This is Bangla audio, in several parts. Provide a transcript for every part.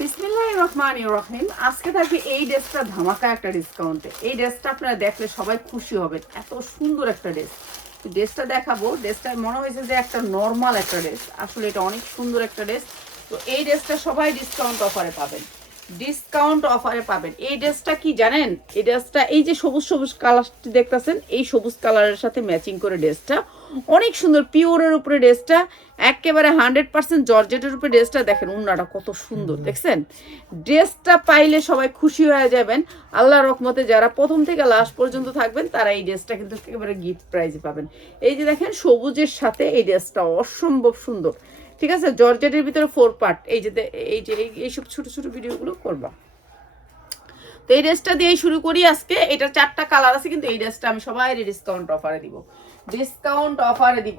বিসমিল্লাহ রহমান রহিম। আজকে থাকবে এই ড্রেসটা ধামাকা একটা ডিসকাউন্টে এই ড্রেসটা আপনারা দেখলে সবাই খুশি হবেন। এত সুন্দর একটা ড্রেস। ড্রেসটা দেখাবো। ড্রেসটা মনে হয়েছে যে একটা নর্মাল একটা ড্রেস। আসলে এটা অনেক সুন্দর একটা ড্রেস। তো এই ড্রেসটা সবাই ডিসকাউন্ট অফারে পাবেন। ডিসকাউন্ট অফারে পাবেন। এই ড্রেসটা কি জানেন? এই ড্রেসটা এই যে সবুজ সবুজ কালারটি দেখতেছেন, এই সবুজ কালারের সাথে ম্যাচিং করে ড্রেসটা অনেক সুন্দর পিওরের উপরে ড্রেসটা একেবারে হান্ড্রেড পার্সেন্ট জর্জেটের উপরে ড্রেসটা দেখেন উন্নাটা কত সুন্দর দেখছেন? ড্রেসটা পাইলে সবাই খুশি হয়ে যাবেন। আল্লাহ রহমতে যারা প্রথম থেকে লাস্ট পর্যন্ত থাকবেন তারা এই ড্রেসটা কিন্তু একেবারে গিফট প্রাইজে পাবেন। এই যে দেখেন সবুজের সাথে এই ড্রেসটা অসম্ভব সুন্দর। ঠিক আছে? জর্জেটের ভিতরে ফোর পার্ট এই যে এই যে এইসব ছোট ছোট ভিডিওগুলো করবা। তো এই ড্রেসটা দিয়েই শুরু করি আজকে। এটা চারটা কালার আছে কিন্তু এই ড্রেসটা আমি সবাই ডিসকাউন্ট অফারে দিব। ডিসকাউন্ট অফারে দিব।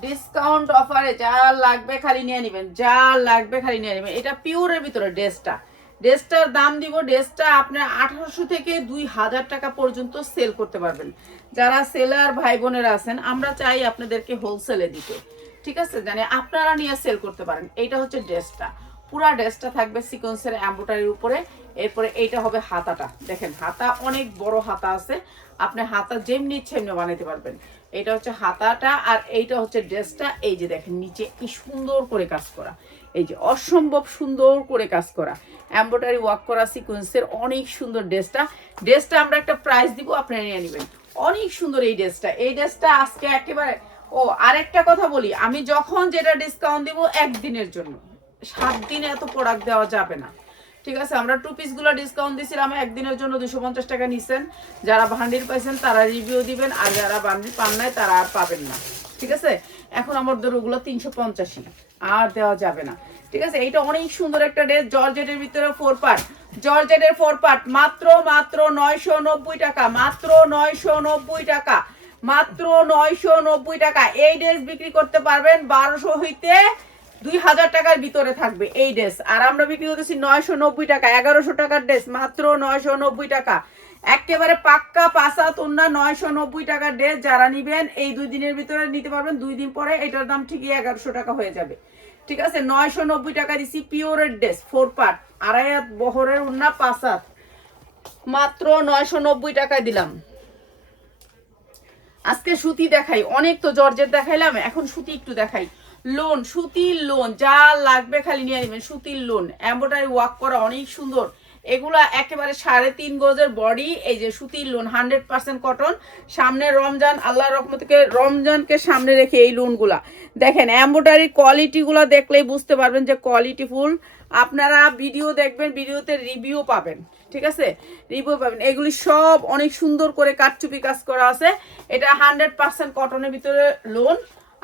ডিসকাউন্ট অফারে যা লাগবে খালি নিয়ে নেবেন, যা লাগবে খালি নিয়ে নেবেন। এটা পিওরের ভিতরে ড্রেসটা। ড্রেসটার দাম দিব, ড্রেসটা আপনার আঠারোশো থেকে দুই হাজার টাকা পর্যন্ত সেল করতে পারবেন। যারা সেলার ভাই বোনেরা আছেন, আমরা চাই আপনাদেরকে হোলসেলে দিতে। ঠিক আছে? জানে আপনারা নিয়ে সেল করতে পারেন। এইটা হচ্ছে ড্রেসটা। পুরা ড্রেসটা থাকবে সিকোয়েন্সের এম্বোটারির উপরে। এরপরে এইটা হবে হাতাটা। দেখেন, হাতা অনেক বড় হাতা আছে। আপনি হাতা যেমনি ইচ্ছে এমনি বানাইতে পারবেন। এটা হচ্ছে হাতাটা আর এইটা হচ্ছে ড্রেসটা। এই যে দেখেন, নিচে কি সুন্দর করে কাজ করা। এই যে অসম্ভব সুন্দর করে কাজ করা। এম্বোটারি ওয়ার্ক করা সিকোয়েন্সের অনেক সুন্দর ড্রেসটা। ড্রেসটা আমরা একটা প্রাইস দিব, আপনারা নিয়ে নেবেন। অনেক সুন্দর এই ড্রেসটা। এই ড্রেসটা আজকে একেবারে, ও, আরেকটা কথা বলি। আমি যখন যেটা ডিসকাউন্ট দিব একদিনের জন্য। সাত দিনে এত প্রোডাক্ট দেওয়া যাবে না। ঠিক আছে, আমরা টু পিসগুলো ডিসকাউন্ট দিছিলাম, একদিনের জন্য দুশো পঞ্চাশ টাকা নিছেন। যারা ভান্ডিল পাইছেন, তারা রিভিউ দিবেন, আর যারা বান্ডিল পান নাই, তারা আর পাবেন না। ঠিক আছে? এখন আমাদের ওগুলো তিনশো পঞ্চাশি আর দেওয়া যাবে না। ঠিক আছে? এইটা অনেক সুন্দর একটা ড্রেস, জর্জেটের ভিতরে ফোর পার্ট জর্জেটের ফোর পার্ট মাত্র মাত্র নয়শো নব্বই টাকা, মাত্র নয়শো নব্বই টাকা, মাত্র নয়শো নব্বই টাকা। এই ড্রেস বিক্রি করতে পারবেন বারোশো হইতে দুই হাজার টাকার ভিতরে থাকবে এই ড্রেস। আর আমরা বিক্রি করতেছি নয়শো নব্বই টাকা, এগারোশো টাকার ড্রেস, মাত্র নয়শো নব্বই টাকা। একেবারে পাক্কা পাসা তোমরা নয়শো নব্বই টাকার ড্রেস, যারা নিবেন, এই দুই দিনের ভিতরে নিতে পারবেন। দুই দিন পরে এটার দাম ঠিকই এগারোশো টাকা হয়ে যাবে। ঠিক আছে, নয়শো নব্বই টাকা দিছি পিওরের ড্রেস, ফোর পার্ট, আড়াই হাত বহরের উন্না পাঁচ হাত মাত্র নয়শো নব্বই টাকা দিলাম। আজকে সুতি দেখাই, অনেক তো জর্জের দেখাইলাম, এখন সুতি একটু দেখাই। লোন সুতির লোন যা লাগবে খালি নিয়ে নেবেন, সুতির লোন এম্বোটারি ওয়ার্ক করা অনেক সুন্দর। এগুলা একেবারে সাড়ে তিন গজের বডি এই যে সুতির লোন হান্ড্রেড পার্সেন্ট কটন সামনে রমজান আল্লাহ রহমতকে রমজানকে সামনে রেখে এই লোনগুলা দেখেন এম্বোটারি কোয়ালিটিগুলো দেখলেই বুঝতে পারবেন যে কোয়ালিটি ফুল আপনারা ভিডিও দেখবেন ভিডিওতে রিভিউ পাবেন, ঠিক আছে? রিভিউ পাবেন। এগুলি সব অনেক সুন্দর করে কাটচুপি কাজ করা আছে। এটা হান্ড্রেড পার্সেন্ট কটনের ভিতরে লোন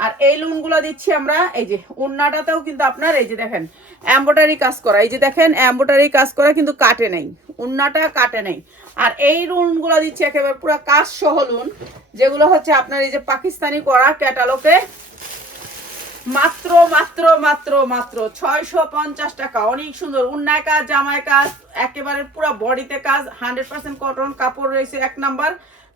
আর এই লোনগুলো দিচ্ছি আমরা, এই যে উন্নাটাতেও কিন্তু আপনার, এই যে দেখেন এম্বোটারি কাজ করা, এই যে দেখেন এম্বোটারি কাজ করা কিন্তু কাটে নাই, উন্নাটা কাটে নাই। আর এই লোনগুলো দিচ্ছি একেবারে পুরো কাজ সহ লোন যেগুলো হচ্ছে আপনার এই যে পাকিস্তানি করা ক্যাটালগে। মাত্র মাত্র মাত্র মাত্র ছয়শো পঞ্চাশ টাকা, অনেক সুন্দর, উন্নায় কাজ, জামায় কাজ, একেবারে পুরো বডিতে কাজ, হান্ড্রেড পার্সেন্ট কটন, কাপড় রয়েছে এক নাম্বার।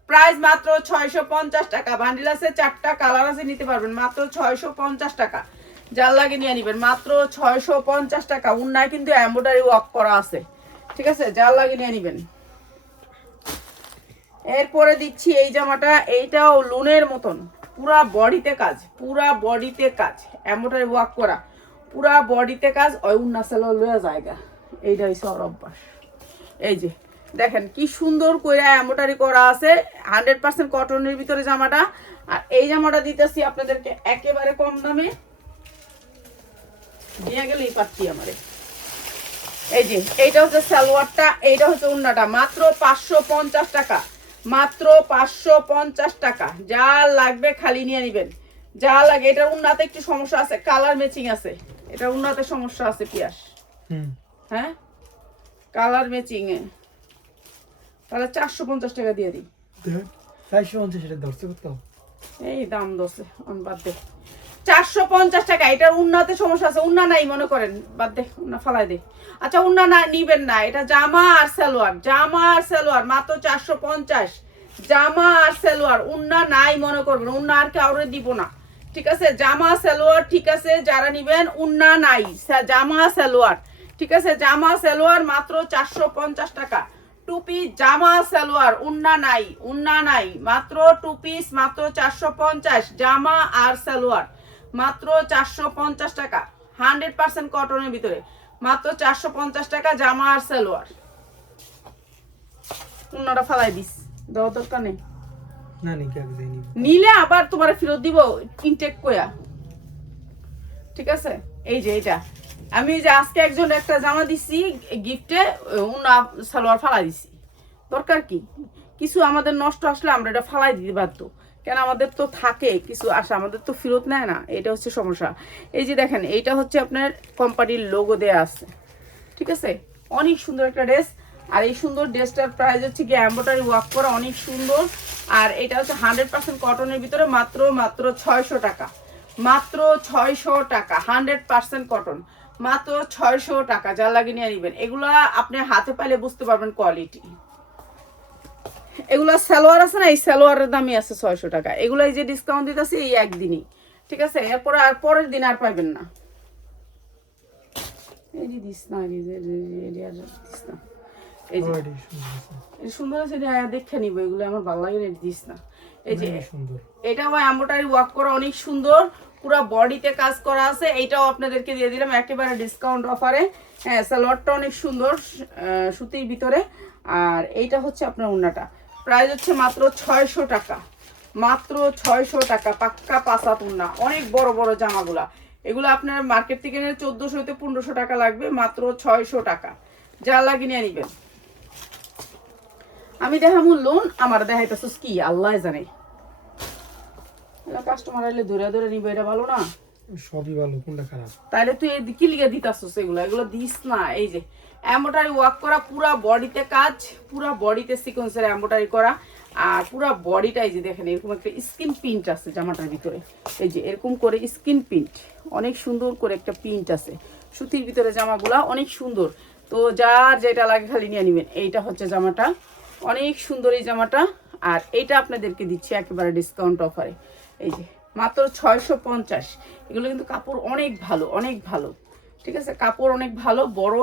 প্রাইস মাত্র ছয়শো পঞ্চাশ টাকা। বান্ডিল আছে, চারটা কালার আছে, নিতে পারবেন। মাত্র ছয়শো পঞ্চাশ টাকা। যার লাগে নিয়ে নিবেন। মাত্র ছয়শো পঞ্চাশ টাকা। উন্নায় কিন্তু এম্ব্রয়ডারি ওয়ার্ক করা আছে। ঠিক আছে? যার লাগে নিয়ে নিবেন। এরপরে দিচ্ছি এই জামাটা। এইটাও লোনের মতন। পুরা বডিতে কাজ। পুরা বডিতে কাজ। এমনটাই ওয়ার্ক করা। পুরা বডিতে কাজ। ওই উন্নাসেল লয়া জায়গা। এইটা হচ্ছে অভ্যাস। এই যে দেখেন কি সুন্দর করে এমোটারি করা আছে হান্ড্রেড পার্সেন্ট কটনের ভিতরে জামাটা। আর এই জামাটা দিতেছি আপনাদেরকে একেবারে কম দামে। দিয়ে গেলেই পাচ্ছি আমারে। এই যে এইটা হচ্ছে সালোয়ারটা এইটা হচ্ছে উন্নাটা। মাত্র পাঁচশো পঞ্চাশ টাকা। মাত্র পাঁচশো পঞ্চাশ টাকা। যা লাগবে খালি নিয়ে নেবেন। যা লাগে এটার উন্নাতে একটু সমস্যা আছে। কালার ম্যাচিং আছে। এটা উন্নাতে সমস্যা আছে পিয়াস। হুম। হ্যাঁ? কালার ম্যাচিং এ তাহলে চারশো পঞ্চাশ টাকা দিয়ে দিই। চারশো পঞ্চাশ এটা ধরছে কত? এই দাম দোষে অন বাদ দে। চারশো পঞ্চাশ টাকা এটার উন্নাতে সমস্যা আছে উন্না নাই মনে করেন বাদ দে উন্না ফালাই দে। আচ্ছা উন্না না নিবেন না এটা জামা আর সালোয়ার জামা আর সালোয়ার মাত্র চারশো পঞ্চাশ। জামা আর সালোয়ার উন্না নাই মনে করবেন উন্না আর কাউরে দিব না। ঠিক আছে? জামা সালোয়ার ঠিক আছে যারা নিবেন উন্না নাই। জামা সালোয়ার ঠিক আছে? জামা সালোয়ার মাত্র চারশো পঞ্চাশ টাকা। টুপি জামা সালোয়ার উন্না নাই উন্না নাই মাত্র টু পিস মাত্র চারশো পঞ্চাশ জামা আর সালোয়ার মাত্র চারশো পঞ্চাশ টাকা হান্ড্রেড পার্সেন্ট কটনের ভিতরে মাত্র চারশো পঞ্চাশ টাকা জামা আর সালোয়ার। উন্নাটা ফালাই দিস দেওয়া দরকার নেই। নিলে আবার তোমার ফেরত দিব ইনটেক কয়া ঠিক আছে? এই যে এটা আমি যে আজকে একজন একটা জামা দিছি গিফটে উনা সালোয়ার ফালা দিছি। দরকার কি? কিছু আমাদের নষ্ট আসলে আমরা এটা ফালাই দিতে বাধ্য। কেন আমাদের তো থাকে, কিছু আসে, আমাদের তো ফেরত নেয় না, এটা হচ্ছে সমস্যা। এই যে দেখেন, এইটা হচ্ছে আপনার কোম্পানির লোগো দেয়া আছে। ঠিক আছে? অনেক সুন্দর একটা ড্রেস আর এই সুন্দর ড্রেসটার প্রাইস হচ্ছে কি এম্বোটারি ওয়ার্ক করা অনেক সুন্দর। আর এটা হচ্ছে হান্ড্রেড পার্সেন্ট কটনের ভিতরে মাত্র মাত্র ছয়শো টাকা। মাত্র ছয়শো টাকা হান্ড্রেড পার্সেন্ট কটন মাত্র ছয়শো টাকা যা লাগে নিয়ে নিবেন। এগুলা আপনি হাতে পাইলে বুঝতে পারবেন কোয়ালিটি এগুলা সালোয়ার আছে না এই সালোয়ারের দামই আছে ছয়শো টাকা। এগুলো এই যে ডিসকাউন্ট দিতেছি এই একদিনই। ঠিক আছে? এরপরে আর পরের দিন আর পাইবেন না। এই যে দিস না এই যে এই যে আর দিস না এই সুন্দর আছে সুন্দর আছে দেখে নিবো। এগুলো আমার ভালো লাগে না দিস না এই যে অনেক সুন্দর। এটা ওই এম্বোটারি ওয়ার্ক করা অনেক সুন্দর। পুরো বডিতে কাজ করা আছে। এইটাও আপনাদেরকে দিয়ে দিলাম। একেবারে ডিসকাউন্ট অফারে হ্যাঁ সালোয়ারটা অনেক সুন্দর সুতির ভিতরে। আর এইটা হচ্ছে আপনার উন্নাটা প্রাইস হচ্ছে মাত্র ছয়শো টাকা। মাত্র ছয়শো টাকা। পাক্কা পাসাত উন্না অনেক বড় বড় জামাগুলা। এগুলো আপনার মার্কেট থেকে নিলে চোদ্দোশো হতে পনেরোশো টাকা লাগবে। মাত্র ছয়শো টাকা। যা লাগে নিয়ে নিবেন। আমি দেখামু লোন আমার দেখাইতেছিস কি? আল্লাহ জানে। কাস্টমার আইলে ধরে ধরে নিবে এটা ভালো না? সবই ভালো কোনটা খারাপ? তাহলে তুই এই কি লিগে দিতাছস এগুলো এগুলো দিস না এই যে ওয়ার্ক করা পুরা বডিতে কাজ পুরা বডিতে সিকোয়েন্সের করা আর পুরা বডিটাই যে দেখেন এরকম একটা স্কিন প্রিন্ট আছে জামাটার ভিতরে। এই যে এরকম করে স্কিন প্রিন্ট অনেক সুন্দর করে একটা প্রিন্ট আছে। সুতির ভিতরে জামাগুলা অনেক সুন্দর। তো যার যেটা লাগে খালি নিয়ে নেবেন। এইটা হচ্ছে জামাটা। অনেক সুন্দর এই জামাটা। আর এইটা আপনাদেরকে দিচ্ছি একেবারে ডিসকাউন্ট অফারে এই যে মাত্র ছয়শো পঞ্চাশ। এগুলো কিন্তু কাপড় অনেক ভালো অনেক ভালো। ঠিক আছে? কাপড় অনেক ভালো বড়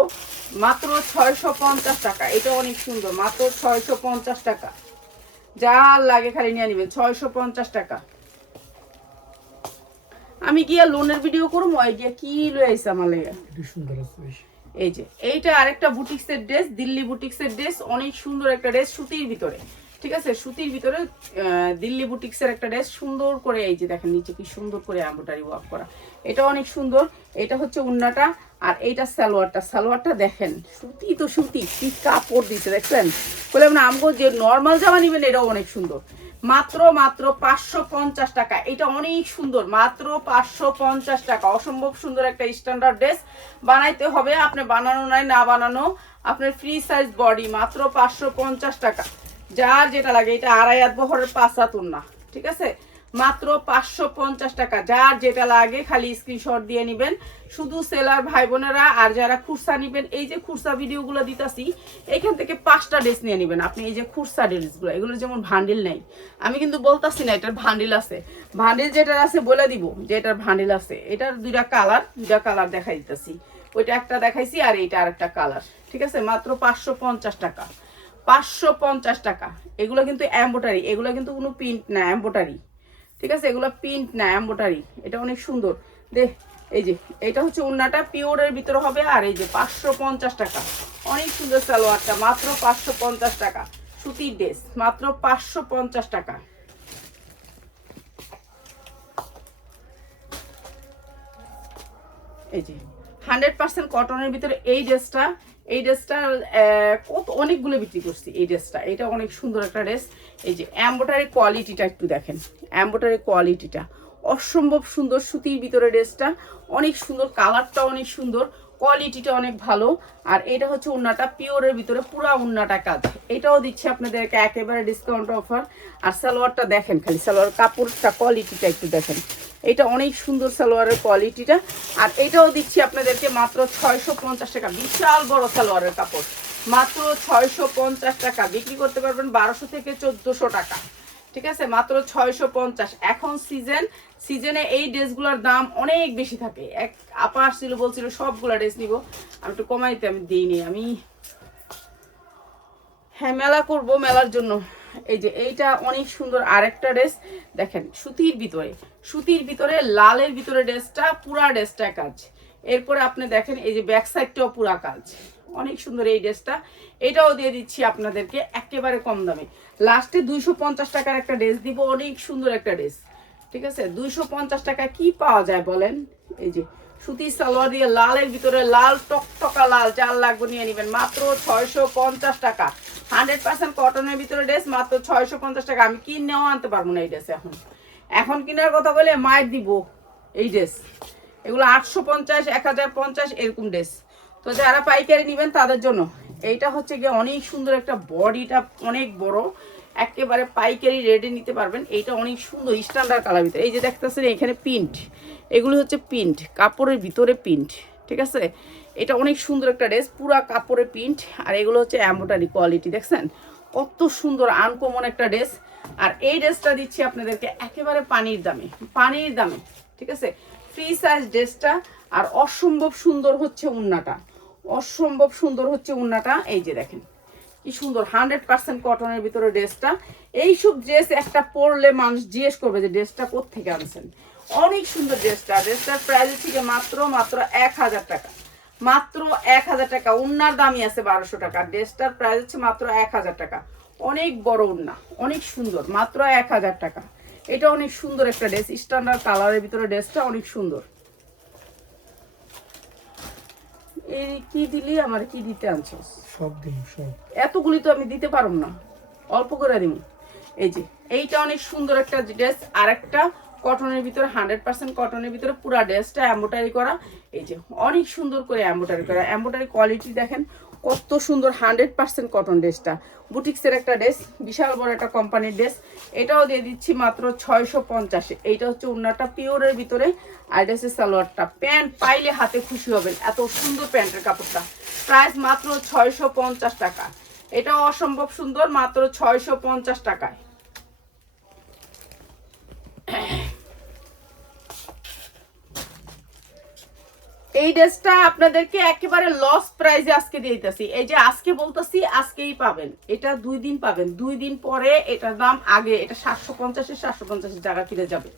মাত্র ছয়শো পঞ্চাশ টাকা। এটা অনেক সুন্দর মাত্র ছয়শো পঞ্চাশ টাকা। যা লাগে খালি নিয়ে নেবেন ছয়শো পঞ্চাশ টাকা। আমি গিয়া লোনের ভিডিও করব? গিয়া কি লয়ে আইসা আমার লেগে? এই যে এইটা আরেকটা বুটিক্সের ড্রেস দিল্লি বুটিক্সের ড্রেস অনেক সুন্দর একটা ড্রেস সুতির ভিতরে। ঠিক আছে? সুতির ভিতরে দিল্লি বুটিক্সের একটা ড্রেস সুন্দর করে, এই যে দেখেন নিচে কি সুন্দর করে এম্বোটারি ওয়ার্ক করা। এটা অনেক সুন্দর। এটা হচ্ছে উন্নাটা, আর এইটা সালোয়ারটা। সালোয়ারটা দেখেন, সুতি তো সুতি, কি কাপড় দিচ্ছে দেখছেন? বলে না আমগো যে নর্মাল জামা নিবেন, এটাও অনেক সুন্দর। মাত্র মাত্র পাঁচশো পঞ্চাশ টাকা। এটা অনেক সুন্দর। মাত্র পাঁচশো পঞ্চাশ টাকা। অসম্ভব সুন্দর একটা স্ট্যান্ডার্ড ড্রেস বানাইতে হবে। আপনি বানানো নাই, না বানানো, আপনার ফ্রি সাইজ বডি মাত্র পাঁচশো পঞ্চাশ টাকা। যার যেটা লাগে, এটা আড়াই হাত বহরের পাঁচ হাত না ঠিক আছে? মাত্র পাঁচশো পঞ্চাশ টাকা, যার যেটা লাগে খালি স্ক্রিনশট দিয়ে নিবেন। শুধু সেলার ভাই বোনেরা আর যারা খুরসা নিবেন, এই যে খুরসা ভিডিওগুলো দিতাছি, এখান থেকে পাঁচটা ড্রেস নিয়ে নেবেন। আপনি এই যে খুরসা ড্রেসগুলো এগুলো যেমন ভান্ডিল নেই। আমি কিন্তু বলতাছি না, এটার ভান্ডিল আছে। ভান্ডিল যেটার আছে বলে দিব যে এটার ভান্ডিল আছে। এটার দুইটা কালার দুইটা কালার দেখাই দিতেছি। ওইটা একটা দেখাইছি আর এইটা আর একটা কালার ঠিক আছে? মাত্র পাঁচশো পঞ্চাশ টাকা। পাঁচশো পঞ্চাশ টাকা। এগুলো কিন্তু এম্বোটারি এগুলো কিন্তু কোনো প্রিন্ট না এম্বোটারি ঠিক আছে? এগুলো প্রিন্ট না এম্বোটারি এটা অনেক সুন্দর। দে, এই যে, এটা হচ্ছে উন্নাটা পিওরের ভিতরে হবে আর এই যে পাঁচশো পঞ্চাশ টাকা। অনেক সুন্দর সালোয়ারটা, মাত্র পাঁচশো পঞ্চাশ টাকা। সুতির ড্রেস মাত্র পাঁচশো পঞ্চাশ টাকা। এই যে হান্ড্রেড পার্সেন্ট কটনের ভিতরে এই ড্রেসটা এই ড্রেসটা কত অনেকগুলো বিক্রি করছি এই ড্রেসটা। এটা অনেক সুন্দর একটা ড্রেস। এই যে অ্যাম্বোটারি কোয়ালিটিটা একটু দেখেন। অ্যাম্বোটারি কোয়ালিটিটা অসম্ভব সুন্দর সুতির ভিতরে ড্রেসটা। অনেক সুন্দর কালারটা অনেক সুন্দর। কোয়ালিটিটা অনেক ভালো। আর এটা হচ্ছে উন্নাটা, পিওরের ভিতরে পুরা উন্নাটা কাজ। এটাও দিচ্ছে আপনাদেরকে একেবারে ডিসকাউন্ট অফার আর সালোয়ারটা দেখেন খালি, সালোয়ার কাপড়টা কোয়ালিটিটা একটু দেখেন। এটা অনেক সুন্দর সালোয়ারের কোয়ালিটিটা আর এটাও দিচ্ছি আপনাদেরকে মাত্র ছয়শো পঞ্চাশ টাকা। বিশাল বড় সালোয়ারের কাপড়। মাত্র ছয়শো পঞ্চাশ টাকা। বিক্রি করতে পারবেন বারোশো থেকে চোদ্দোশো টাকা। ঠিক আছে? মাত্র ছয়শো পঞ্চাশ। এখন সিজন সিজনে এই ড্রেসগুলোর দাম অনেক বেশি থাকে। এক আপা আসছিল, বলছিল, সবগুলা ড্রেস নিব। আমি একটু কমাইতে, আমি দিইনি, আমি হ্যাঁ মেলা করব মেলার জন্য। এই যে, এইটা অনেক সুন্দর আরেকটা ড্রেস দেখেন, সুতির ভিতরে সুতির ভিতরে, লালের ভিতরে ড্রেসটা পুরা ড্রেসটা কাজ। এরপরে আপনি দেখেন, এই যে ব্যাক সাইডটাও পুরা কাজ। অনেক সুন্দর এই ড্রেসটা। এটাও দিয়ে দিচ্ছি আপনাদেরকে একেবারে কম দামে। লাস্টে দুইশো পঞ্চাশ টাকার একটা ড্রেস দিব, অনেক সুন্দর একটা ড্রেস। ঠিক আছে? দুইশো পঞ্চাশ টাকা কি পাওয়া যায় বলেন? এই যে সুতি সালোয়ার দিয়ে লালের ভিতরে লাল, টকটকা লাল চাল লাগবে নিয়ে নেবেন। মাত্র ছয়শো পঞ্চাশ টাকা। হান্ড্রেড পার্সেন্ট কটনের ভিতরে ড্রেস, মাত্র ছয়শো পঞ্চাশ টাকা। আমি কিনেও আনতে পারব না এই ড্রেস এখন। এখন কেনার কথা বলে মায়ের দিব এই ড্রেস। এগুলো আটশো পঞ্চাশ, এক হাজার পঞ্চাশ, এরকম ড্রেস। তো যারা পাইকারি নেবেন তাদের জন্য। এইটা হচ্ছে গিয়ে অনেক সুন্দর একটা বডিটা, অনেক বড়। একেবারে পাইকারি রেডে নিতে পারবেন। এইটা অনেক সুন্দর স্ট্যান্ডার্ড কালার ভিতরে। এই যে দেখতেছেন এখানে প্রিন্ট এগুলো হচ্ছে প্রিন্ট কাপড়ের ভিতরে প্রিন্ট ঠিক আছে? এটা অনেক সুন্দর একটা ড্রেস পুরা কাপড়ে প্রিন্ট আর এগুলো হচ্ছে অ্যাম্বোটারি কোয়ালিটি দেখছেন? কত সুন্দর আনকমন একটা ড্রেস আর এই ড্রেসটা দিচ্ছি আপনাদেরকে একেবারে পানির দামে পানির দামে, ঠিক আছে? ফ্রি সাইজ ড্রেসটা আর অসম্ভব সুন্দর হচ্ছে উন্নাটা অসম্ভব সুন্দর হচ্ছে উন্নাটা। এই যে দেখেন, কি সুন্দর হান্ড্রেড পার্সেন্ট কটনের ভিতরে ড্রেসটা এইসব ড্রেস একটা পরলে মানুষ জিজ্ঞেস করবে যে ড্রেসটা কোথেকে আনছেন? অনেক সুন্দর ড্রেসটা ড্রেসটার প্রাইস থেকে মাত্র মাত্র এক হাজার টাকা। মাত্র এক হাজার টাকা। উন্নার দামই আছে বারোশো টাকা। ড্রেসটার প্রাইস হচ্ছে মাত্র এক হাজার টাকা। অনেক বড় উন্না, অনেক সুন্দর, মাত্র এক হাজার টাকা। এটা অনেক সুন্দর একটা ড্রেস স্ট্যান্ডার্ড কালারের ভিতরে ড্রেসটা অনেক সুন্দর। এই কি দিলি আমার কি দিতে আনছস? সব দিন সব। এতগুলি তো আমি দিতে পারব না। অল্প করে দিব এই যে এইটা অনেক সুন্দর একটা ড্রেস। আর একটা কটনের ভিতরে হান্ড্রেড পার্সেন্ট কটনের ভিতরে পুরো ড্রেসটা এম্বোটারি করা। এই যে অনেক সুন্দর করে এম্বোটারি করা। এম্বোটারি কোয়ালিটি দেখেন কত সুন্দর হান্ড্রেড পার্সেন্ট কটন ড্রেসটা বুটিক্সের একটা ড্রেস বিশাল বড় একটা কোম্পানির ড্রেস এটাও দিয়ে দিচ্ছি মাত্র ছয়শো পঞ্চাশে। এইটা হচ্ছে উন্নাটা পিওরের ভিতরে, আর ড্রেসের সালোয়ারটা। প্যান্ট পাইলে হাতে খুশি হবেন, এত সুন্দর প্যান্টের কাপড়টা। প্রাইস মাত্র ছয়শো পঞ্চাশ টাকা। এটাও অসম্ভব সুন্দর, মাত্র ছয়শো পঞ্চাশ টাকায়। এই ড্রেসটা আপনাদেরকে একেবারে লস প্রাইজে আজকে দিতেছি। এই যে আজকে বলতেছি, আজকেই পাবেন। এটা দুই দিন পাবেন। দুই দিন পরে এটার দাম আগে, এটা সাতশো পঞ্চাশের সাতশো পঞ্চাশের জায়গা কিনে যাবে।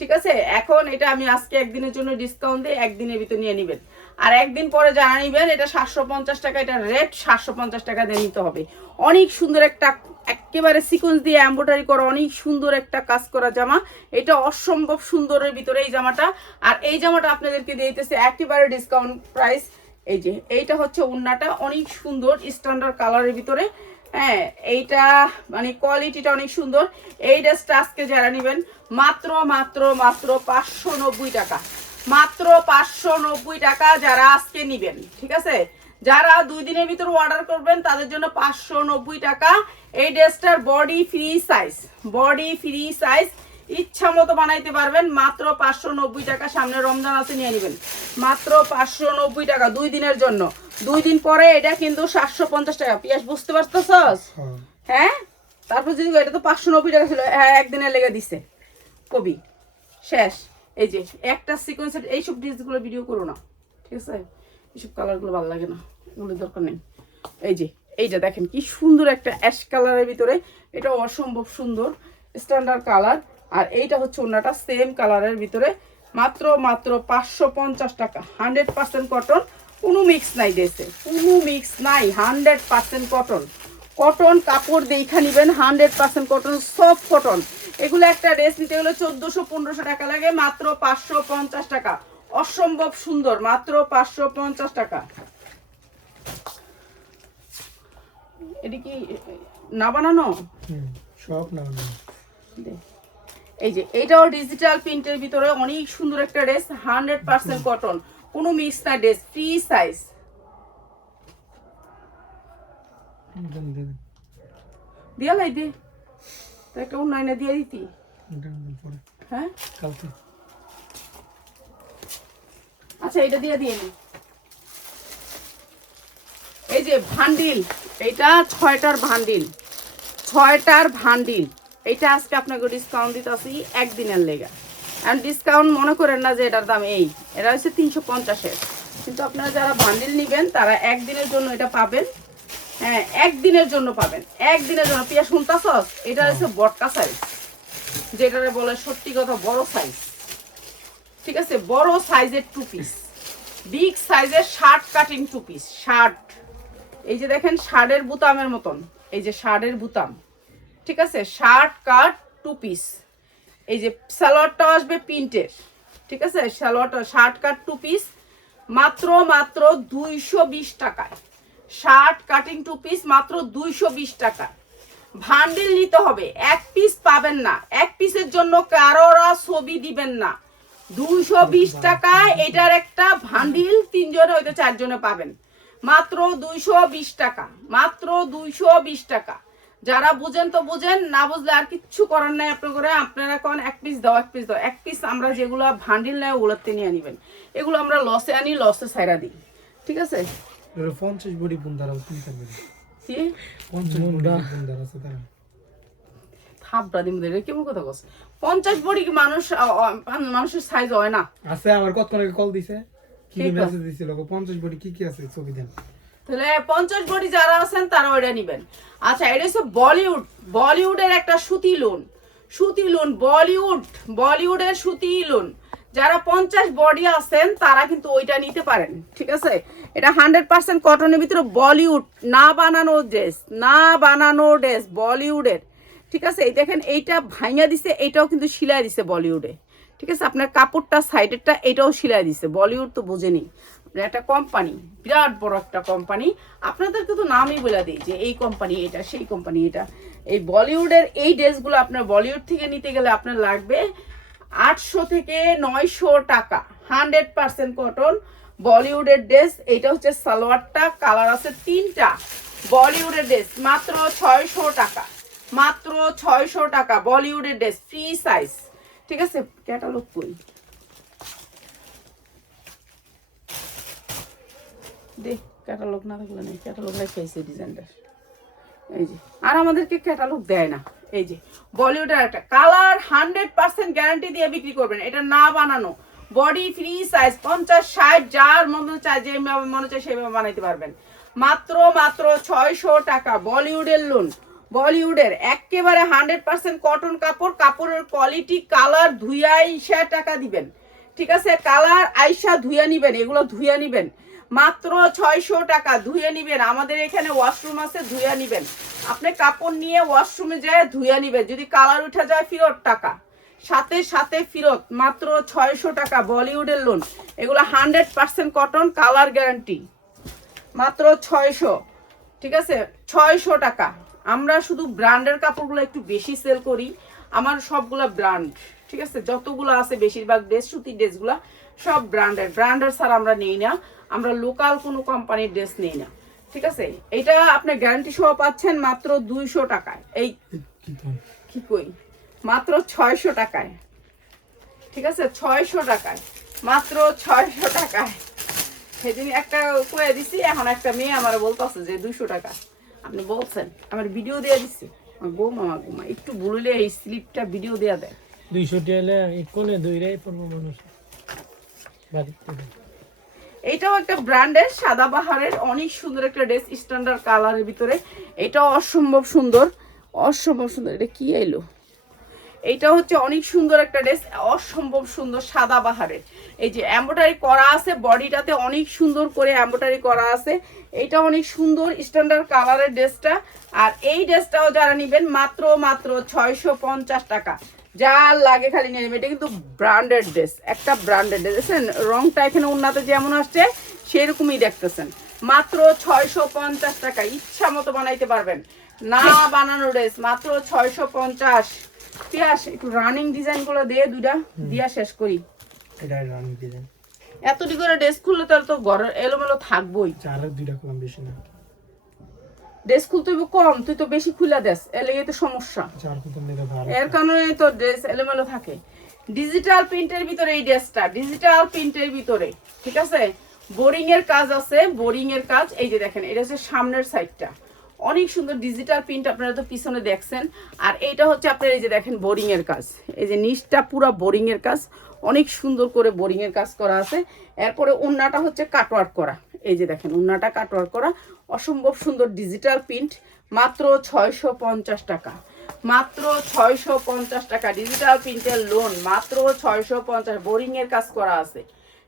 ঠিক আছে? এখন এটা আমি আজকে একদিনের জন্য ডিসকাউন্ট দিয়ে একদিনের ভিতর নিয়ে নেবেন। আর একদিন পরে যারা নিবেন এটা সাতশো পঞ্চাশ টাকা, এটা রেট সাতশো পঞ্চাশ টাকা দিয়ে নিতে হবে। অনেক সুন্দর একটা, একেবারে সিকোয়েন্স দিয়ে এম্ব্রয়ডারি করা, অনেক সুন্দর একটা কাজ করা জামা। এটা অসম্ভব সুন্দরের ভিতরে এই জামাটা। আর এই জামাটা আপনাদেরকে দিয়ে দিতেছে একেবারে ডিসকাউন্ট প্রাইস এই যে, এইটা হচ্ছে উন্নাটা অনেক সুন্দর স্ট্যান্ডার্ড কালারের ভিতরে। হ্যাঁ এইটা মানে কোয়ালিটিটা অনেক সুন্দর। এই ড্রেসটা আজকে যারা নেবেন, মাত্র মাত্র মাত্র পাঁচশো নব্বই টাকা। মাত্র পাঁচশো নব্বই টাকা যারা আজকে নিবেন ঠিক আছে? যারা দুই দিনের ভিতর অর্ডার করবেন তাদের জন্য পাঁচশো নব্বই টাকা। এই ড্রেসটার body free size body free size ইচ্ছা মতো বানাইতে পারবেন। মাত্র পাঁচশো নব্বই টাকা সামনে রমজান আছে নিয়ে নেবেন। মাত্র পাঁচশো নব্বই টাকা দুই দিনের জন্য। দুই দিন পরে এটা কিন্তু সাতশো পঞ্চাশ টাকা। পিয়াস বুঝতে পারতেছস? হ্যাঁ। হ্যাঁ? তারপর যদি এটা তো পাঁচশো নব্বই টাকা ছিল হ্যাঁ একদিনে লেগে দিছে। কবি শেষ। এই যে, একটা সিকোয়েন্সের এইসব ড্রেসগুলো ভিডিও করো না, ঠিক আছে? এইসব কালারগুলো ভালো লাগে না, এগুলো দরকার নেই। এই যে, এইটা দেখেন কি সুন্দর একটা অ্যাশ কালারের ভিতরে এটা অসম্ভব সুন্দর স্ট্যান্ডার্ড কালার আর এইটা হচ্ছে অন্যটা সেম কালারের ভিতরে, মাত্র মাত্র পাঁচশো পঞ্চাশ টাকা, হান্ড্রেড পার্সেন্ট কটন কোনো মিক্স নাই দেশে কোনো মিক্স নাই, হান্ড্রেড পার্সেন্ট কটন কটন কাপড় দেখা নিবেন, হান্ড্রেড পার্সেন্ট কটন সব কটন এগুলো একটা ড্রেস নিতে গেলে চোদ্দশো পনেরোশো টাকা লাগে মাত্র পাঁচশো পঞ্চাশ টাকা। অসম্ভব সুন্দর মাত্র পাঁচশো পঞ্চাশ টাকা। এটি কি না বানানো? সব না এই যে এটাও ডিজিটাল প্রিন্টের ভিতরে অনেক সুন্দর একটা ড্রেস হান্ড্রেড পার্সেন্ট কটন কোনো মিক্স না ড্রেস ফ্রি সাইজ দেন লাই দে। তো একটা উন্নয়নে দিয়ে দিতি। হ্যাঁ? কালকে। আচ্ছা এটা দিয়ে দিয়ে নি। এই যে ভান্ডিল এটা ছয়টার ভান্ডিল। ছয়টার ভান্ডিল। এইটা আজকে আপনাকে ডিসকাউন্ট দিতে আসি একদিনের লেগা। আর ডিসকাউন্ট মনে করেন না যে এটার দাম এই। এটা হচ্ছে তিনশো পঞ্চাশের। কিন্তু আপনারা যারা বান্ডিল নেবেন তারা একদিনের জন্য এটা পাবেন। হ্যাঁ একদিনের জন্য পাবেন। একদিনের জন্য। পিয়া শুনতাছস? এটা হচ্ছে বটকা সাইজ যেটারে বলে সত্যি কথা বড় সাইজ ঠিক আছে? বড় সাইজের টু পিস বিগ সাইজের shirt cutting two piece shirt এই যে দেখেন শার্টের বুতামের মতন। এই যে শার্টের বুতাম। ঠিক আছে? শার্ট কাট টু পিস এই যে সালোয়ারটাও আসবে প্রিন্টের। ঠিক আছে? সালোয়ারটা শার্ট কাট টু পিস মাত্র মাত্র দুইশো বিশ টাকায়। শার্ট কাটিং টু পিস মাত্র দুইশো বিশ টাকা। ভান্ডিল নিতে হবে, এক পিস পাবেন না। এক পিসের জন্য কারোরা ছবি দিবেন না। দুইশো বিশ টাকায় এটার একটা ভান্ডিল তিনজনে হয়তো চারজনে পাবেন। মাত্র দুইশো বিশ টাকা, মাত্র দুইশো বিশ টাকা। যারা বুঝেন তো বুঝেন, না বুঝলে আর কিচ্ছু করার নাই আপনার। আপনারা কোন এক পিস দাও, এক পিস দাও। এক পিস আমরা যেগুলো ভান্ডিল নেয়, ওগুলোতে নিয়ে নিবেন এগুলো আমরা লসে আনি লসে সাইরা দিই। ঠিক আছে? এর পঞ্চাশ বডি বুন্দারা তুমি থাকবে কি পঞ্চাশ বডি বুন্দার। আছে তারা থাপড়া দিম রে কেমন কথা কস? পঞ্চাশ বড়ি কি মানুষ মানুষের সাইজ হয় না? আছে আমার কত করে কল দিছে কি। মেসেজ দিছিল গো পঞ্চাশ বডি কি কি আছে ছবি দেন। তাহলে পঞ্চাশ বডি যারা আছেন তারা ওইটা নিবেন। আচ্ছা এটা হচ্ছে বলিউড বলিউডের একটা সুতি লোন সুতি লোন বলিউড বলিউডের সুতি লোন যারা পঞ্চাশ বডি আছেন, তারা কিন্তু ওইটা নিতে পারেন, ঠিক আছে? এটা হান্ড্রেড পার্সেন্ট কটনের ভিতরে বলিউড না বানানো ড্রেস না বানানো ড্রেস বলিউডের ঠিক আছে? এই দেখেন, এইটা ভাইঙা দিছে এইটাও কিন্তু সিলাই দিছে বলিউডে ঠিক আছে? আপনার কাপড়টা সাইডেরটা এটাও সিলাই দিছে। বলিউড তো বোঝেনি। একটা কোম্পানি বিরাট বড় একটা কোম্পানি আপনাদেরকে তো নামই বলে দিই যে এই কোম্পানি এটা, সেই কোম্পানি এটা। এই বলিউডের এই ড্রেসগুলো আপনার বলিউড থেকে নিতে গেলে আপনার লাগবে আটশো থেকে নয়শো টাকা। Hundred percent cotton. বলিউডের ড্রেস, এটা হচ্ছে সালোয়ারটা, কালার আছে তিনটা। বলিউডের ড্রেস, মাত্র ছয়শো টাকা। মাত্র ছয়শো টাকা বলিউডের ড্রেস, ফ্রি সাইজ। ঠিক আছে, ক্যাটালগ কই দেখ ক্যাটালগ না থাকলে নেই, ক্যাটালগ রেখে আইছে ডিজাইনটা। এই যে, আর আমাদেরকে ক্যাটালগ দেয় না। এই যে, বলিউডের একটা কালার হান্ড্রেড পার্সেন্ট গ্যারান্টি দিয়ে বিক্রি করবেন। এটা না বানানো। বডি ফ্রি সাইজ পঞ্চাশ, ষাট, যার মনে চায়, যে মনে চায় সেভাবে বানাইতে পারবেন। মাত্র মাত্র ছয়শো টাকা বলিউডের লোন বলিউডের একেবারে হান্ড্রেড পার্সেন্ট কটন কাপড়, কাপড়ের কোয়ালিটি কালার ধুইয়াই সে টাকা দিবেন। ঠিক আছে? কালার আইসা ধুইয়া নিবেন, এগুলো ধুইয়া নিবেন। মাত্র ছয়শো টাকা। ধুয়ে নিবেন। আমাদের এখানে ওয়াশরুম আছে, ধুয়ে নিবেন। আপনি কাপড় নিয়ে ওয়াশরুমে যায় ধুয়ে নিবেন। যদি কালার উঠে যায়, ফেরত টাকা। সাথে সাথে ফেরত মাত্র ছয়শো টাকা বলিউডের লোন এগুলো hundred percent cotton colour guarantee মাত্র ছয়শো। ঠিক আছে? ছয়শো টাকা। আমরা শুধু ব্র্যান্ডের কাপড়গুলো একটু বেশি সেল করি। আমার সবগুলো ব্র্যান্ড ঠিক আছে? যতগুলো আছে, বেশিরভাগ ড্রেস সুতির ড্রেসগুলো সব ব্র্যান্ডের ব্র্যান্ডের ছাড়া আমরা নেই না। আমরা লোকাল কোনো কোম্পানির ড্রেস নেই না। ঠিক আছে? এটা আপনি গ্যারান্টি সহ পাচ্ছেন মাত্র দুইশো টাকায়। এই কি কই? মাত্র ছয়শো টাকায়। ঠিক আছে? ছয়শো টাকায়। মাত্র ছয়শো টাকায়। সেদিন একটা কয়ে দিছি, এখন একটা মেয়ে আমার বলতেছে যে দুইশো টাকা। আপনি বলছেন, আমার ভিডিও দিয়ে দিচ্ছি গো একটু বললে এই স্লিপটা ভিডিও দেয়া দেয়। দুইশো টেলে কোনে দুই রে পড়ব মানুষ? এটাও একটা ব্র্যান্ডের সাদা বাহারের অনেক সুন্দর একটা ড্রেস স্ট্যান্ডার্ড কালারের ভিতরে। এটাও অসম্ভব সুন্দর অসম্ভব সুন্দর। এটা কি এলো? এইটা হচ্ছে অনেক সুন্দর একটা ড্রেস, অসম্ভব সুন্দর সাদা বাহারের এই যে এম্ব্রয়ডারি করা আছে, বডিটাতে অনেক সুন্দর করে এম্ব্রয়ডারি করা আছে। এটা অনেক সুন্দর স্ট্যান্ডার্ড কালারের ড্রেসটা। আর এই ড্রেসটাও যারা নেবেন, মাত্র মাত্র ছয়শো পঞ্চাশ টাকা। যা লাগে খালি নিয়ে নেবে। এটা কিন্তু ব্র্যান্ডেড ড্রেস একটা ব্র্যান্ডেড ড্রেস দেখছেন রংটা এখানে উন্নত যেমন আসছে সেরকমই দেখতেছেন। মাত্র ছয়শো পঞ্চাশ টাকা ইচ্ছা মতো বানাইতে পারবেন। না বানানো ড্রেস মাত্র ছয়শো পঞ্চাশ। পিয়াস একটু রানিং ডিজাইনগুলো দিয়ে দুইটা দিয়া শেষ করি। এটা রানি দিলেন এতটি করে ড্রেস খুললে তাহলে তো ঘরের এলোমেলো থাকবোই। চার দুইটা কম বেশি না। ড্রেস খুলতে হইব কম তুই তো বেশি খুলে দেস এর লেগে তো সমস্যা। ভালো। এর কারণে তো ড্রেস এলোমেলো থাকে। ডিজিটাল প্রিন্টের ভিতরে এই ড্রেসটা ডিজিটাল প্রিন্টের ভিতরে ঠিক আছে? বোরিং এর কাজ আছে বোরিং এর কাজ এই যে দেখেন এটা হচ্ছে সামনের সাইডটা অনেক সুন্দর ডিজিটাল প্রিন্ট আপনারা তো পিছনে দেখছেন। আর এইটা হচ্ছে আপনার এই যে দেখেন বোরিং এর কাজ। এই যে নিচটা পুরো বোরিং এর কাজ অনেক সুন্দর করে বোরিং এর কাজ করা আছে। এরপরে উন্নাটা হচ্ছে কাটওয়ার্ক করা। এই যে দেখেন উন্নাটা কাটওয়ার্ক করা। অসম্ভব সুন্দর ডিজিটাল প্রিন্ট মাত্র ছয়শো পঞ্চাশ টাকা। মাত্র ছয়শো পঞ্চাশ টাকা ডিজিটাল প্রিন্টের লোন মাত্র ছয়শো পঞ্চাশ বোরিং এর কাজ করা আছে।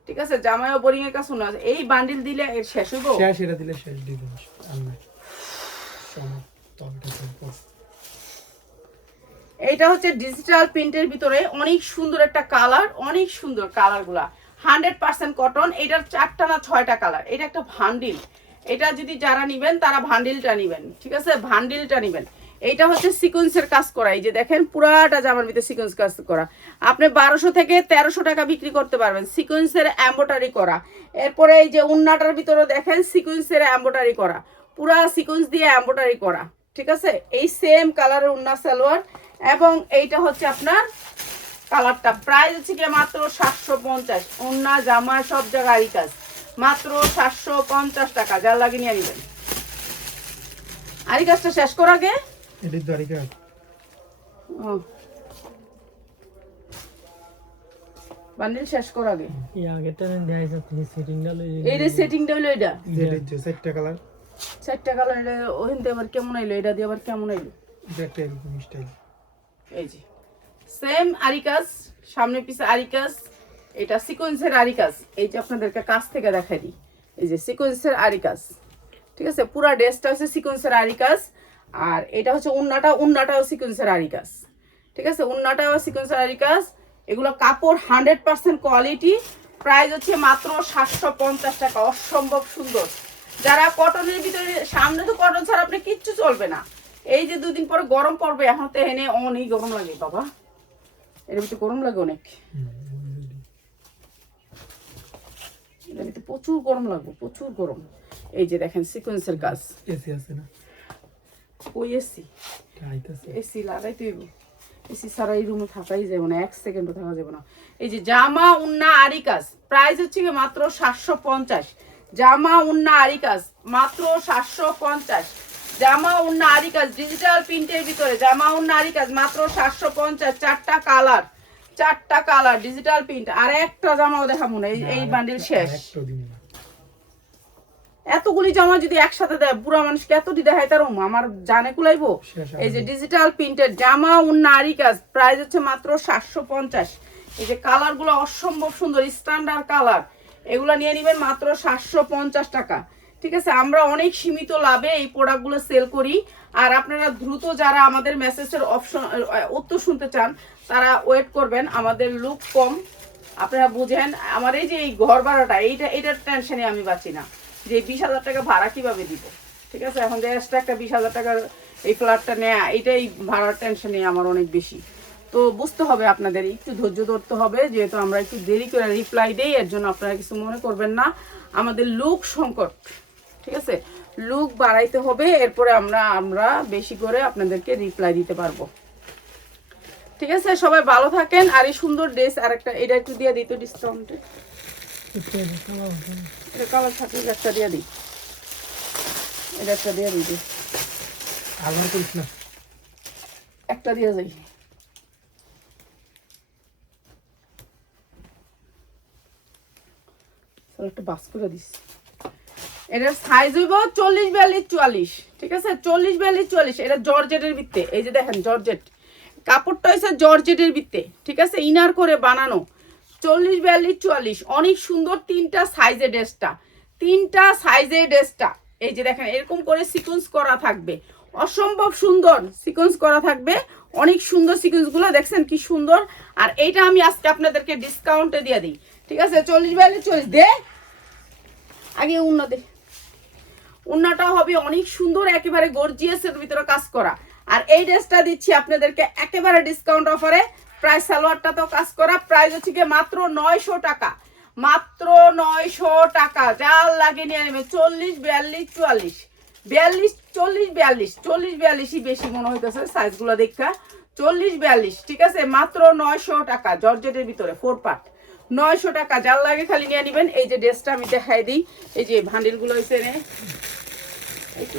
ঠিক আছে জামাইও বোরিং এর কাজ শোনা আছে। এই বান্ডিল দিলে এর শেষ হইব? শেষ এটা দিলে শেষ দিব। এইটা হচ্ছে ডিজিটাল প্রিন্টের ভিতরে অনেক সুন্দর একটা কালার অনেক সুন্দর কালারগুলা হান্ড্রেড পার্সেন্ট কটন এটার চারটা না ছয়টা কালার এটা একটা ভান্ডিল এটা যদি যারা নিবেন, তারা ভান্ডিলটা নিবেন, ঠিক আছে? ভান্ডিলটা নিবেন। এইটা হচ্ছে সিকোয়েন্সের কাজ করা। এই যে দেখেন, পুরাটা জামার ভিতরে সিকোয়েন্স কাজ করা। আপনি বারোশো থেকে তেরোশো টাকা বিক্রি করতে পারবেন সিকোয়েন্সের এম্বোটারি করা। এরপরে এই যে উন্নাটার ভিতরে দেখেন, সিকোয়েন্সের এম্বোটারি করা। পুরা সিকোয়েন্স দিয়ে এম্বোটারি করা, ঠিক আছে? এই সেম কালারের উন্না সালোয়ার এবং এইটা হচ্ছে আপনার কালারটা। প্রাইস হচ্ছে কি মাত্র সাতশো পঞ্চাশ। উন্না, জামা, সব জায়গায় কাজ। মাত্র সাতশো পঞ্চাশ টাকা যার লাগে নিয়ে নেবেন। আরি কাজটা শেষ কর আগে। বান্ডিল শেষ কর আগে। এই আগেরটা দেখাই যাচ্ছে সেটিং ডাল এই রে সেটিংটা এটা। কালার চারটা কালার এটা ওখান আবার কেমন আইলো এটা দিয়ে আবার কেমন আইলো এই যে। সেম আরিকাস সামনে পিছে আরিকাস এটা সিকোয়েন্সের আরিকাস এই যে আপনাদেরকে কাছ থেকে দেখাই দিই। এই যে সিকোয়েন্সের আরিকাস ঠিক আছে? পুরা ড্রেসটা হচ্ছে সিকোয়েন্সের আরিকাস আর এটা হচ্ছে উন্নাটা, উন্নাটাও সিকোয়েন্সের আরিকাস ঠিক আছে? উন্নাটাও সিকোয়েন্সের আরিকাস এগুলো কাপড় হান্ড্রেড পার্সেন্ট কোয়ালিটি প্রাইস হচ্ছে মাত্র সাতশো পঞ্চাশ টাকা। অসম্ভব সুন্দর। যারা কটনের ভিতরে, সামনে তো কটন ছাড়া আপনি কিচ্ছু চলবে না। এই যে দুদিন পরে গরম পড়বে, এখন তো এনে অনেক গরম লাগে, বাবা। এর ভিতরে গরম লাগে অনেক। ভিতরে প্রচুর গরম লাগবে প্রচুর গরম। এই যে দেখেন সিকোয়েন্সের কাজ এসি আছে না? ওই এসি এসি লাগাই তুইব এসি ছাড়া এই রুমে থাকাই যাবে না এক সেকেন্ডও থাকা যাবে না। এই যে জামা উন্না আরি কাজ প্রাইস হচ্ছে কি মাত্র সাতশো পঞ্চাশ। জামা উন্না আরি কাজ মাত্র সাতশো পঞ্চাশ। জামা উন্না আরি কাজ ডিজিটাল প্রিন্টের ভিতরে জামা উন্না আরি কাজ মাত্র সাতশো পঞ্চাশ। চারটা কালার চারটা কালার ডিজিটাল প্রিন্ট আর একটা জামাও দেখাবো না এই বান্ডিল শেষ। এতগুলি জামা যদি একসাথে দেয় বুড়া মানুষকে এতটি দেখায় তার আমার জানে কুলাইবো? এই যে ডিজিটাল প্রিন্টের জামা ও নারী কাজ প্রাইস হচ্ছে মাত্র সাতশো পঞ্চাশ। এই যে কালারগুলো অসম্ভব সুন্দর স্ট্যান্ডার্ড কালার। এগুলো নিয়ে নেবেন মাত্র সাতশো পঞ্চাশ টাকা। ঠিক আছে, আমরা অনেক সীমিত লাভে এই প্রোডাক্টগুলো সেল করি। আর আপনারা দ্রুত যারা আমাদের মেসেজের অপশন উত্তর শুনতে চান, তারা ওয়েট করবেন, আমাদের লুক কম। আপনারা বুঝেন, আমার এই যে এই ঘর ভাড়াটা, এইটা এইটার টেনশনে আমি বাঁচি না। যে বিশ হাজার টাকা ভাড়া কীভাবে দিব? ঠিক আছে, এখন যে এক্সট্রা একটা বিশ হাজার টাকার এই ফ্ল্যাটটা নেয়া এইটাই ভাড়ার টেনশনে আমার অনেক বেশি। তো বুঝতে হবে আপনাদের, একটু ধৈর্য ধরতে হবে, যেহেতু আমরা একটু দেরি করে রিপ্লাই দেই, এর জন্য আপনারা কিছু মনে করবেন না। আমাদের লুক সংকট। ঠিক আছে? লুক বাড়াইতে হবে, এরপরে আমরা আমরা বেশি করে আপনাদেরকে রিপ্লাই দিতে পারব। ঠিক আছে? সবাই ভালো থাকেন। আর এই সুন্দর ড্রেস আর একটা এটা একটু দিয়ে দিত ডিসকাউন্টে এটা কালার একটা দিয়ে দিই। এটা একটা দিয়ে দিই। দিই। একটা যাই একটা বাস করে দিস। এটার সাইজ হইব চল্লিশ বিয়াল্লিশ চুয়াল্লিশ, ঠিক আছে? চল্লিশ বিয়াল্লিশ চুয়াল্লিশ, এটা জর্জেটের ভিত্তে। এই যে দেখেন, জর্জেট। কাপড়টা হয়েছে জর্জেটের ভিত্তে, ঠিক আছে? ইনার করে বানানো। চল্লিশ বিয়াল্লিশ চুয়াল্লিশ, অনেক সুন্দর তিনটা সাইজের ড্রেসটা। তিনটা সাইজের ড্রেসটা। এই যে দেখেন, এরকম করে সিকোয়েন্স করা থাকবে। অসম্ভব সুন্দর সিকোয়েন্স করা থাকবে। অনেক সুন্দর সিকোয়েন্সগুলো, দেখছেন কি সুন্দর? আর এইটা আমি আজকে আপনাদেরকে ডিসকাউন্টে দিয়ে দিই, ঠিক আছে? চল্লিশ বিয়াল্লিশ চল্লিশ দে। আগে উন্নতি। উন্নাটাও হবে অনেক সুন্দর, একেবারে গর্জিয়াসের ভিতরে কাজ করা। আর এই ড্রেসটা দিচ্ছি আপনাদেরকে একেবারে ডিসকাউন্ট অফারে প্রাইস সালোয়ারটা তো কাজ করা প্রাইস হচ্ছে কি মাত্র নয়শো টাকা। মাত্র নয়শো টাকা যার লাগে নিয়ে নেবে, চল্লিশ, বিয়াল্লিশ, চুয়াল্লিশ। বিয়াল্লিশ, চল্লিশ বিয়াল্লিশ, চল্লিশ, বিয়াল্লিশই বেশি মনে হইতেছে সাইজগুলো দেখা। চল্লিশ, বিয়াল্লিশ, ঠিক আছে? মাত্র নয়শো টাকা, জর্জেটের ভিতরে ফোর পার্ট নয়শো টাকা যার লাগে খালি নিয়ে নেবেন। এই যে ড্রেসটা আমি দেখাই দিই। এই যে ভান্ডিলগুলো হয়েছে রে। একটু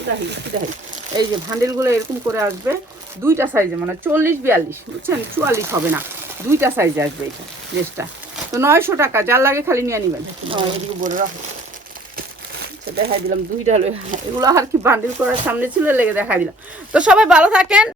এই যে ভান্ডেলগুলো এরকম করে আসবে। দুইটা সাইজে মানে চল্লিশ বিয়াল্লিশ বুঝছেন? চুয়াল্লিশ হবে না। দুইটা সাইজে আসবে এটা ড্রেসটা। তো নয়শো টাকা যার লাগে খালি নিয়ে নিবেন। এদিকে বলে রাখো। আচ্ছা দেখাই দিলাম দুইটা হলো। এগুলো আর কি বান্ডিল করার সামনে ছিল লেগে দেখাই দিলাম। তো সবাই ভালো থাকেন।